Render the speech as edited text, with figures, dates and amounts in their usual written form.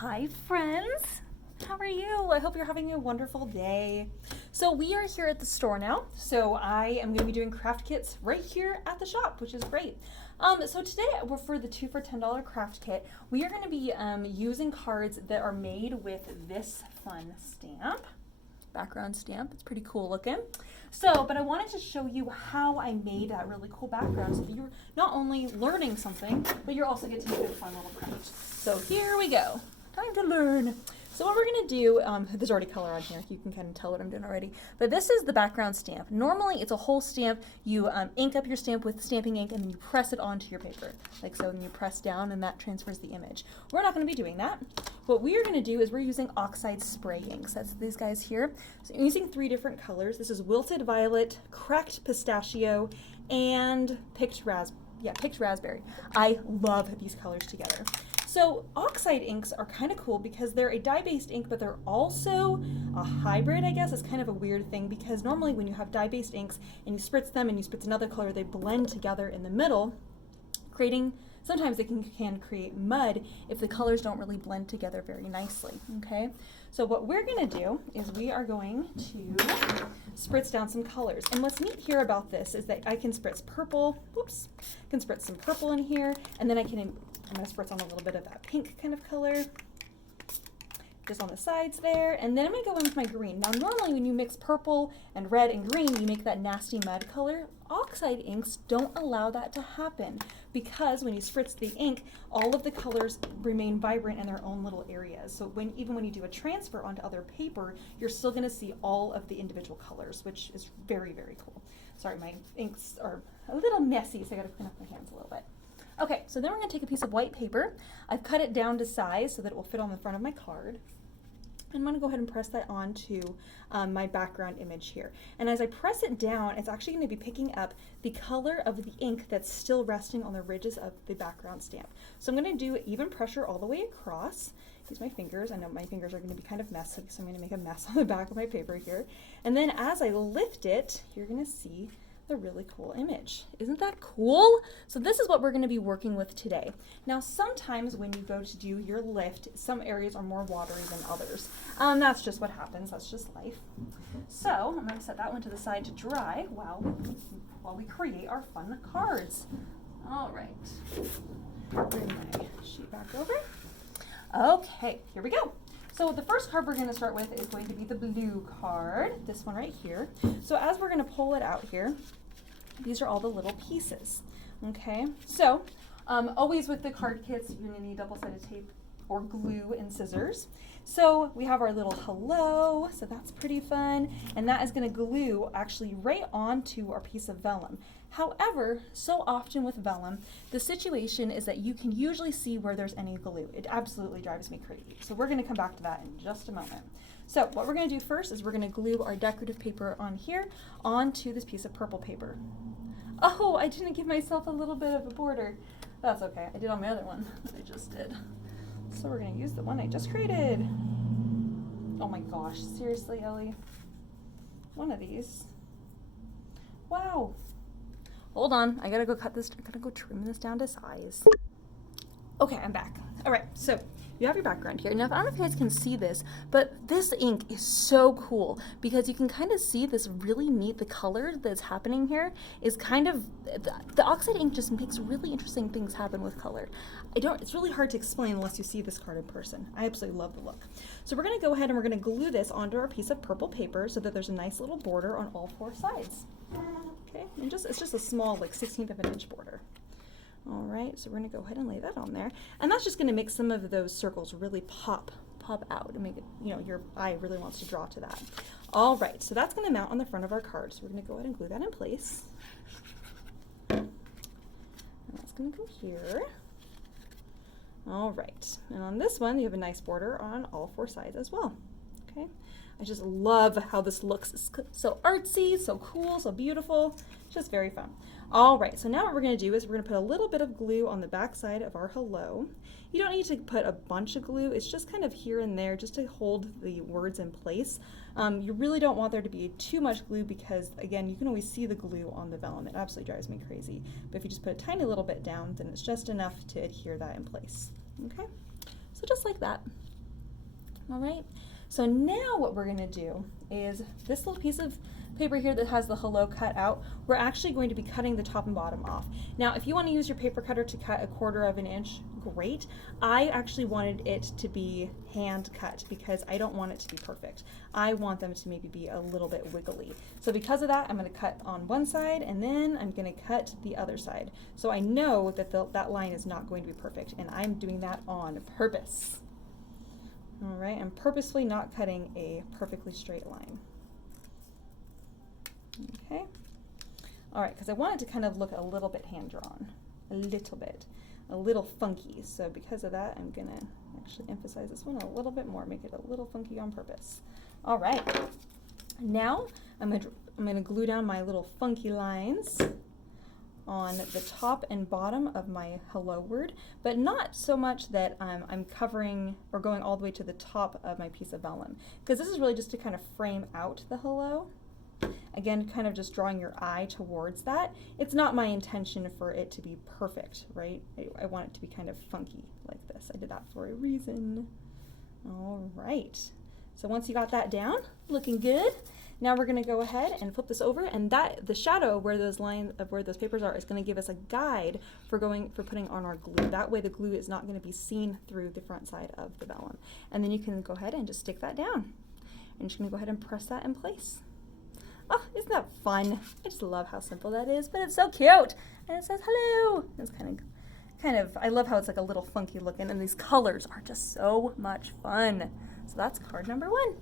Hi friends, how are you? I hope you're having a wonderful day. So we are here at the store now. So I am going to be doing craft kits right here at the shop, which is great. So today for the 2 for $10 craft kit, we are going to be using cards that are made with this fun stamp. Background stamp, it's pretty cool looking. So, but I wanted to show you how I made that really cool background so that you're not only learning something, but you're also getting to make a fun little craft. So here we go. Time to learn. So what we're going to do, there's already color on here, you can kind of tell what I'm doing already, but this is the background stamp. Normally it's a whole stamp. You ink up your stamp with stamping ink and then you press it onto your paper, like so, and you press down and that transfers the image. We're not going to be doing that. What we are going to do is we're using Oxide spray inks. That's these guys here. So I'm using 3 different colors. This is wilted violet, cracked pistachio, and picked raspberry. I love these colors together. So Oxide inks are kind of cool because they're a dye-based ink, but they're also a hybrid, I guess. It's kind of a weird thing because normally when you have dye-based inks and you spritz them and you spritz another color, they blend together in the middle, creating, sometimes they can create mud if the colors don't really blend together very nicely, okay? So what we're gonna do is we are going to spritz down some colors. And what's neat here about this is that I can spritz purple, I can spritz some purple in here, and then I'm gonna spritz on a little bit of that pink kind of color, just on the sides there, and then I'm gonna go in with my green. Now normally when you mix purple and red and green, you make that nasty mud color. Oxide inks don't allow that to happen because when you spritz the ink, all of the colors remain vibrant in their own little areas. So even when you do a transfer onto other paper, you're still gonna see all of the individual colors, which is very, very cool. Sorry, my inks are a little messy, so I gotta clean up my hands a little bit. Okay, so then we're gonna take a piece of white paper. I've cut it down to size so that it will fit on the front of my card. I'm gonna go ahead and press that onto my background image here. And as I press it down, it's actually gonna be picking up the color of the ink that's still resting on the ridges of the background stamp. So I'm gonna do even pressure all the way across. Use my fingers. I know my fingers are gonna be kind of messy, so I'm gonna make a mess on the back of my paper here. And then as I lift it, you're gonna see a really cool image. Isn't that cool? So this is what we're going to be working with today. Now sometimes when you go to do your lift, some areas are more watery than others. That's just what happens. That's just life. So I'm going to set that one to the side to dry while we create our fun cards. All right. Bring my sheet back over. Okay, here we go. So the first card we're going to start with is going to be the blue card, this one right here. So as we're going to pull it out here, these are all the little pieces, okay? So always with the card kits, you're going to need double-sided tape or glue and scissors. So we have our little hello, so that's pretty fun, and that is going to glue actually right onto our piece of vellum. However, so often with vellum, the situation is that you can usually see where there's any glue. It absolutely drives me crazy. So we're going to come back to that in just a moment. So what we're going to do first is we're going to glue our decorative paper on here onto this piece of purple paper. Oh, I didn't give myself a little bit of a border. That's okay. I did on my other one that I just did. So we're going to use the one I just created. Oh my gosh, seriously, Ellie? One of these. Wow. Hold on, I gotta go trim this down to size. Okay, I'm back. All right, so you have your background here. Now, I don't know if you guys can see this, but this ink is so cool because you can kind of see this really neat, the color that's happening here is kind of, the Oxide ink just makes really interesting things happen with color. It's really hard to explain unless you see this card in person. I absolutely love the look. So we're gonna go ahead and we're gonna glue this onto our piece of purple paper so that there's a nice little border on all 4 sides. Okay, and it's just a small, like 1/16 of an inch border. All right, so we're gonna go ahead and lay that on there. And that's just gonna make some of those circles really pop out and make it, you know, your eye really wants to draw to that. All right, so that's gonna mount on the front of our card. So we're gonna go ahead and glue that in place. And that's gonna go here. All right, and on this one, you have a nice border on all 4 sides as well, okay? I just love how this looks. It's so artsy, so cool, so beautiful, just very fun. All right, so now what we're gonna do is we're gonna put a little bit of glue on the back side of our hello. You don't need to put a bunch of glue, it's just kind of here and there just to hold the words in place. You really don't want there to be too much glue because, again, you can always see the glue on the vellum. It absolutely drives me crazy. But if you just put a tiny little bit down, then it's just enough to adhere that in place, okay? So just like that. All right, so now what we're gonna do is this little piece of paper here that has the hello cut out, we're actually going to be cutting the top and bottom off. Now, if you want to use your paper cutter to cut 1/4 of an inch, great. I actually wanted it to be hand cut because I don't want it to be perfect. I want them to maybe be a little bit wiggly. So because of that, I'm going to cut on one side and then I'm going to cut the other side. So I know that that line is not going to be perfect, and I'm doing that on purpose. All right, I'm purposefully not cutting a perfectly straight line. Okay, all right, because I want it to kind of look a little bit hand-drawn, a little funky. So because of that, I'm gonna actually emphasize this one a little bit more, make it a little funky on purpose. All right, now I'm gonna glue down my little funky lines on the top and bottom of my hello word, but not so much that I'm covering or going all the way to the top of my piece of vellum, because this is really just to kind of frame out the hello. Again, kind of just drawing your eye towards that. It's not my intention for it to be perfect, right? I want it to be kind of funky like this. I did that for a reason. All right. So once you got that down, looking good, now we're gonna go ahead and flip this over, and the shadow where those lines of where those papers are is gonna give us a guide for putting on our glue. That way the glue is not gonna be seen through the front side of the vellum. And then you can go ahead and just stick that down. I'm just gonna go ahead and press that in place. Oh, isn't that fun? I just love how simple that is, but it's so cute. And it says hello. It's kind of, I love how it's like a little funky looking, and these colors are just so much fun. So that's card number 1.